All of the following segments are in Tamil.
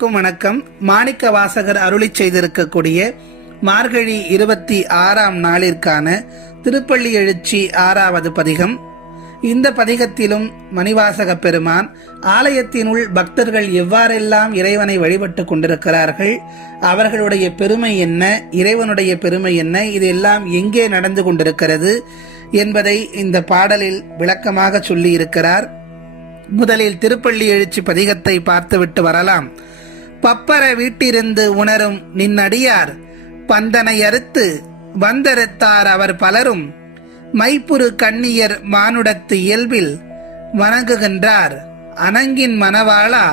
அனைவருக்கும் வணக்கம். மாணிக்க வாசகர் அருளி செய்திருக்கக்கூடிய மார்கழி இருபத்தி ஆறாம் நாளிற்கான திருப்பள்ளி எழுச்சி ஆறாவது பதிகம். இந்த பதிகத்திலும் மணிவாசக பெருமான் ஆலயத்தினுள் பக்தர்கள் எவ்வாறெல்லாம் இறைவனை வழிபட்டு கொண்டிருக்கிறார்கள் அவர்களுடைய பெருமை என்ன இறைவனுடைய பெருமை என்ன இதெல்லாம் எங்கே நடந்து கொண்டிருக்கிறது என்பதை இந்த பாடலில் விளக்கமாக சொல்லி இருக்கிறார் முதலில் திருப்பள்ளி எழுச்சி பதிகத்தை பார்த்துவிட்டு வரலாம். பப்பர வீட்டிருந்து உணரும் நின்னடியார். பந்தனை அறுத்து வந்தறுத்தார் அவர் பலரும். மைப்புரு கண்ணியர் மானுடத்து இயல்பில் வணங்குகின்றார். அனங்கின் மணவாளா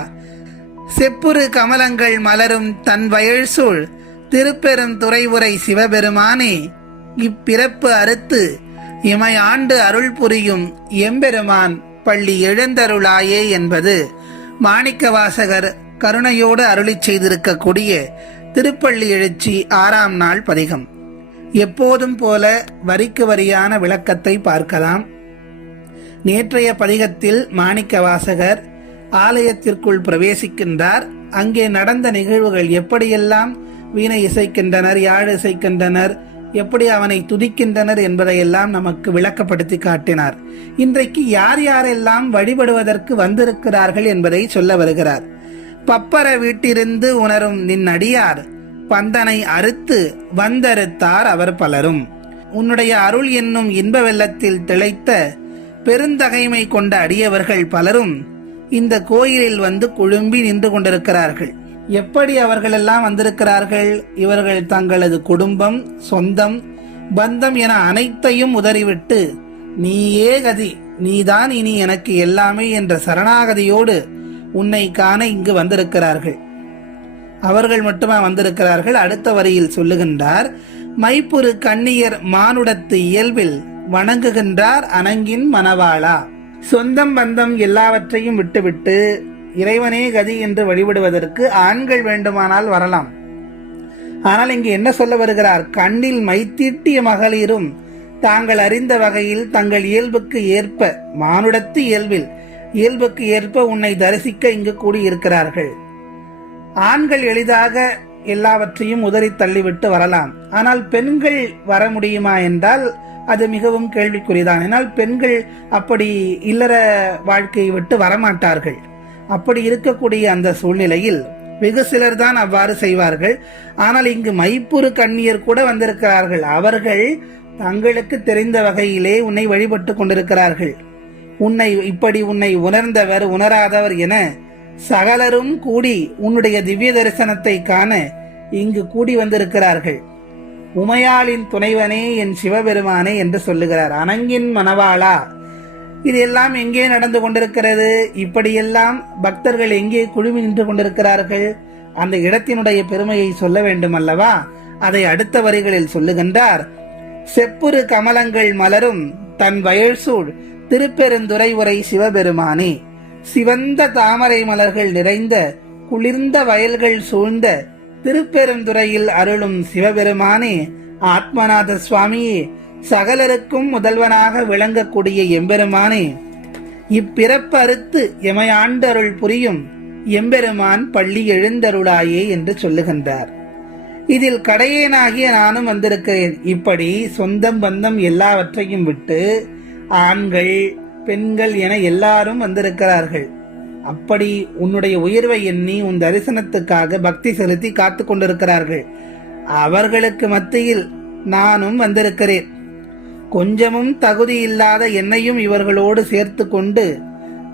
செப்புரு கமலங்கள் மலரும் தன் வயல்சூழ். திருப்பெரும் துறைவுரை சிவபெருமானே இப்பிறப்பு அறுத்து இமை ஆண்டு அருள் புரியும் எம்பெருமான் பள்ளி எழுந்தருளாயே என்பது. மாணிக்கவாசகர் கருணையோடு அருளிச் செய்திருக்கக்கூடிய திருப்பள்ளி எழுச்சி ஆறாம் நாள் பதிகம். எப்போதும் போல வரிக்கு வரியான விளக்கத்தை பார்க்கலாம். நேற்றைய பதிகத்தில் மாணிக்கவாசகர் ஆலயத்திற்குள் பிரவேசிக்கின்றார். அங்கே நடந்த நிகழ்வுகள் எப்படியெல்லாம் வீணை இசைக்கின்றனர் யாழ் இசைக்கின்றனர் எப்படி அவனை துதிக்கின்றனர் என்பதையெல்லாம் நமக்கு விளக்கப்படுத்தி காட்டினார். இன்றைக்கு யார் யாரெல்லாம் வழிபடுவதற்கு வந்திருக்கிறார்கள் என்பதை சொல்ல வருகிறார். பப்பர வீட்டிருந்து உணரும் நின் அடியார். பந்தனை அறுத்து வந்தறுத்தார் அவர் பலரும். உன்னுடைய அருள் என்னும் இன்ப வெள்ளத்தில் திளைத்த பெருந்தகைமை கொண்ட அடியவர்கள் பலரும் இந்த கோயிலில் வந்து குழும்பி நின்று கொண்டிருக்கிறார்கள். எப்படி அவர்களெல்லாம் வந்திருக்கிறார்கள்? இவர்கள் தங்களது குடும்பம் சொந்தம் பந்தம் என அனைத்தையும் உதறிவிட்டு நீயே கதி நீதான் இனி எனக்கு எல்லாமே என்ற சரணாகதியோடு உன்னை காண இங்கு வந்திருக்கிறார்கள். அவர்கள் மட்டுமா வந்திருக்கிறார்கள்? அடுத்த வரியில் சொல்லுகின்றார் மைப்புரு கண்ணியர் மானுடத்து இயல்பில் வணங்குகின்றார் அனங்கின் மணவாளா. சொந்தம் பந்தம் எல்லாவற்றையும் விட்டுவிட்டு இறைவனே கதி என்று வழிபடுவதற்கு ஆண்கள் வேண்டுமானால் வரலாம். ஆனால் இங்கு என்ன சொல்ல வருகிறார்? கண்ணில் மைத்தீட்டிய மகளிரும் தாங்கள் அறிந்த வகையில் தங்கள் இயல்புக்கு ஏற்ப மானுடத்து இயல்பில் இயல்புக்கு ஏற்ப உன்னை தரிசிக்க இங்கு கூடியிருக்கிறார்கள். ஆண்கள் எளிதாக எல்லாவற்றையும் உதறி தள்ளிவிட்டு வரலாம். ஆனால் பெண்கள் வர முடியுமா என்றால் அது மிகவும் கேள்விக்குறிதான். ஏனால் பெண்கள் அப்படி இல்லற வாழ்க்கையை விட்டு வரமாட்டார்கள். அப்படி இருக்கக்கூடிய அந்த சூழ்நிலையில் வெகு சிலர் தான் அவ்வாறு செய்வார்கள். ஆனால் இங்கு மைப்புறு கண்ணியர் கூட வந்திருக்கிறார்கள். அவர்கள் தங்களுக்கு தெரிந்த வகையிலே உன்னை வழிபட்டு கொண்டிருக்கிறார்கள். உன்னை இப்படி உன்னை உணர்ந்தவர் உணராதவர் என சகலரும் கூடி உன்னுடைய திவ்ய தரிசனத்தை காண இங்கு கூடி வந்திருக்கிறார்கள். உமையாளின் துணைவனே என் சிவபெருமானே என்று சொல்லுகிறார். அனங்கின் மணவாளா இது எல்லாம் எங்கே நடந்து கொண்டிருக்கிறது? இப்படியெல்லாம் பக்தர்கள் எங்கே குழுமி நின்று கொண்டிருக்கிறார்கள்? அந்த இடத்தினுடைய பெருமையை சொல்ல வேண்டும் அல்லவா அதை அடுத்த வரிகளில் சொல்லுகின்றார். செப்புரு கமலங்கள் மலரும் தன் வயல்சூழ் திருப்பெருந்துறை உரை சிவபெருமானே. சிவந்த தாமரை மலர்கள் நிறைந்த குளிர்ந்த வயல்கள் சூழ்ந்த திருப்பெருந்துறையில் அருளும் சிவபெருமானே ஆத்மநாத சுவாமியே சகலருக்கும் முதல்வனாக விளங்கக்கூடிய எம்பெருமானே. இப்பிறப்பு அறுத்து எமையாண்டருள் புரியும் எம்பெருமான் பள்ளி எழுந்தருளாயே என்று சொல்லுகின்றார். இதில் கடையேனாகிய நானும் வந்திருக்கிறேன். இப்படி சொந்தம் பந்தம் எல்லாவற்றையும் விட்டு ஆண்கள் பெண்கள் என எல்லாரும் வந்திருக்கிறார்கள். அப்படி உன்னுடைய உயர்வை எண்ணி உன் தரிசனத்துக்காக பக்தி செலுத்தி காத்து கொண்டிருக்கிறார்கள். அவர்களுக்கு மத்தியில் நானும் வந்திருக்கிறேன். கொஞ்சமும் தகுதி இல்லாத என்னையும் இவர்களோடு சேர்த்து கொண்டு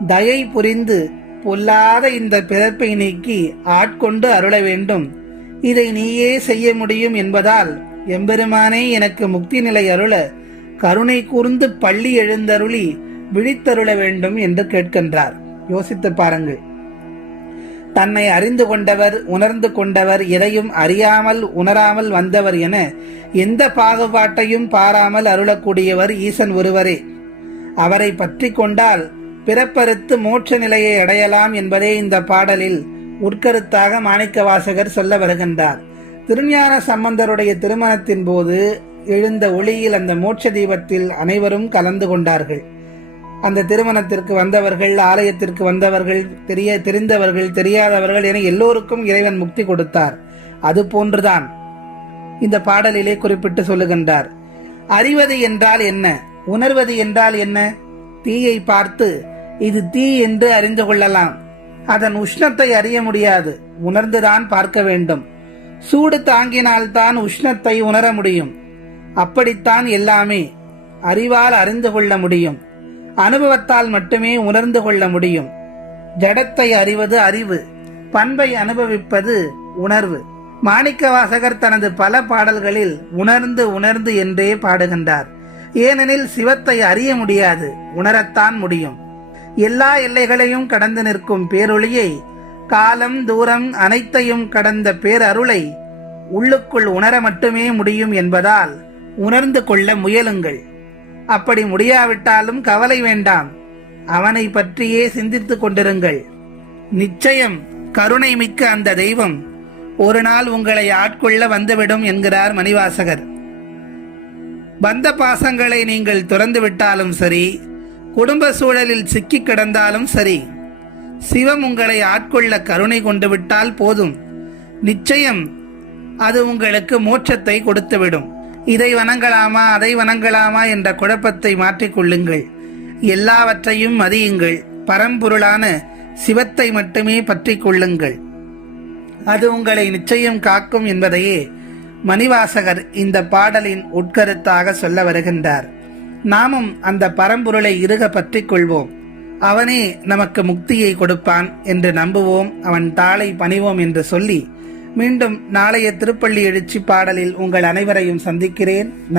தயை புரிந்து பொல்லாத இந்த பிறப்பை நீக்கி ஆட்கொண்டு அருள வேண்டும். இதை நீயே செய்ய முடியும் என்பதால் எம்பெருமானே எனக்கு முக்தி நிலை அருள கருணை கூர்ந்து பள்ளி எழுந்தருளி விழித்தருள வேண்டும் என்று கேட்கின்றார். யோசித்து பாருங்கள். தன்னை அறிந்து கொண்டவர் உணர்ந்து கொண்டவர் எதையும் அறியாமல் உணராமல் வந்தவர் என எந்த பாகுபாட்டையும் பாராமல் அருளக்கூடியவர் ஈசன் ஒருவரே. அவரை பற்றி கொண்டால் பிறப்பறுத்து மோட்ச நிலையை அடையலாம் என்பதே இந்த பாடலில் உட்கருத்தாக மாணிக்க வாசகர் சொல்ல வருகின்றார். திருஞான சம்பந்தருடைய திருமணத்தின் போது எழுந்த ஒளியில் அந்த மோட்ச தீபத்தில் அனைவரும் கலந்து கொண்டார்கள். அந்த திருமணத்திற்கு வந்தவர்கள் ஆலயத்திற்கு வந்தவர்கள் தெரிய தெரிந்தவர்கள் தெரியாதவர்கள் என எல்லோருக்கும் இறைவன் முக்தி கொடுத்தார். அது போன்றுதான். இந்த பாடலிலே குறிப்பிட்டு சொல்லுகின்றார் அறிவது என்றால் என்ன? உணர்வது என்றால் என்ன? தீயை பார்த்து இது தீ என்று அறிந்து கொள்ளலாம். அதன் உஷ்ணத்தை அறிய முடியாது. உணர்ந்துதான் பார்க்க வேண்டும். சூடு தாங்கினால்தான் உஷ்ணத்தை உணர முடியும். அப்படித்தான் எல்லாமே அறிவால் அறிந்து கொள்ள முடியும். அனுபவத்தால் மட்டுமே உணர்ந்து கொள்ள முடியும். ஜடத்தை அறிவது அறிவு பண்பை அனுபவிப்பது உணர்வு. மாணிக்க வாசகர் தனது பல பாடல்களில் உணர்ந்து உணர்ந்து என்றே பாடுகின்றார். ஏனெனில் சிவத்தை அறிய முடியாது உணரத்தான் முடியும். எல்லா எல்லைகளையும் கடந்து நிற்கும் பேரொளியை காலம் தூரம் அனைத்தையும் கடந்த பேரருளை உள்ளுக்குள் உணர மட்டுமே முடியும் என்பதால் உணர்ந்து கொள்ள முயலுங்கள். அப்படி முடியாவிட்டாலும் கவலை வேண்டாம். அவனை பற்றியே சிந்தித்துக் கொண்டிருங்கள். நிச்சயம் கருணை மிக்க அந்த தெய்வம் ஒரு நாள் உங்களை ஆட்கொள்ள வந்துவிடும் என்கிறார் மணிவாசகர். பந்த பாசங்களை நீங்கள் துறந்துவிட்டாலும் சரி குடும்ப சூழலில் சிக்கி கிடந்தாலும் சரி சிவம் உங்களை ஆட்கொள்ள கருணை கொண்டு விட்டால் போதும். நிச்சயம் அது உங்களுக்கு மோட்சத்தை கொடுத்துவிடும். இதை வணங்கலாமா அதை வணங்கலாமா என்ற குழப்பத்தை மாற்றிக்கொள்ளுங்கள் எல்லாவற்றையும் மதியுங்கள். பரம்பொருளான சிவத்தை மட்டுமே பற்றி கொள்ளுங்கள். அது உங்களை நிச்சயம் காக்கும் என்பதையே மணிவாசகர் இந்த பாடலின் உட்கருத்தாக சொல்ல வருகின்றார். நாமும் அந்த பரம்பொருளை இறுக பற்றி கொள்வோம். அவனே நமக்கு முக்தியை கொடுப்பான் என்று நம்புவோம். அவன் தாளை பணிவோம் என்று சொல்லி மீண்டும் நாளைய திருப்பள்ளி எழுச்சி பாடலில் உங்கள் அனைவரையும் சந்திக்கிறேன்.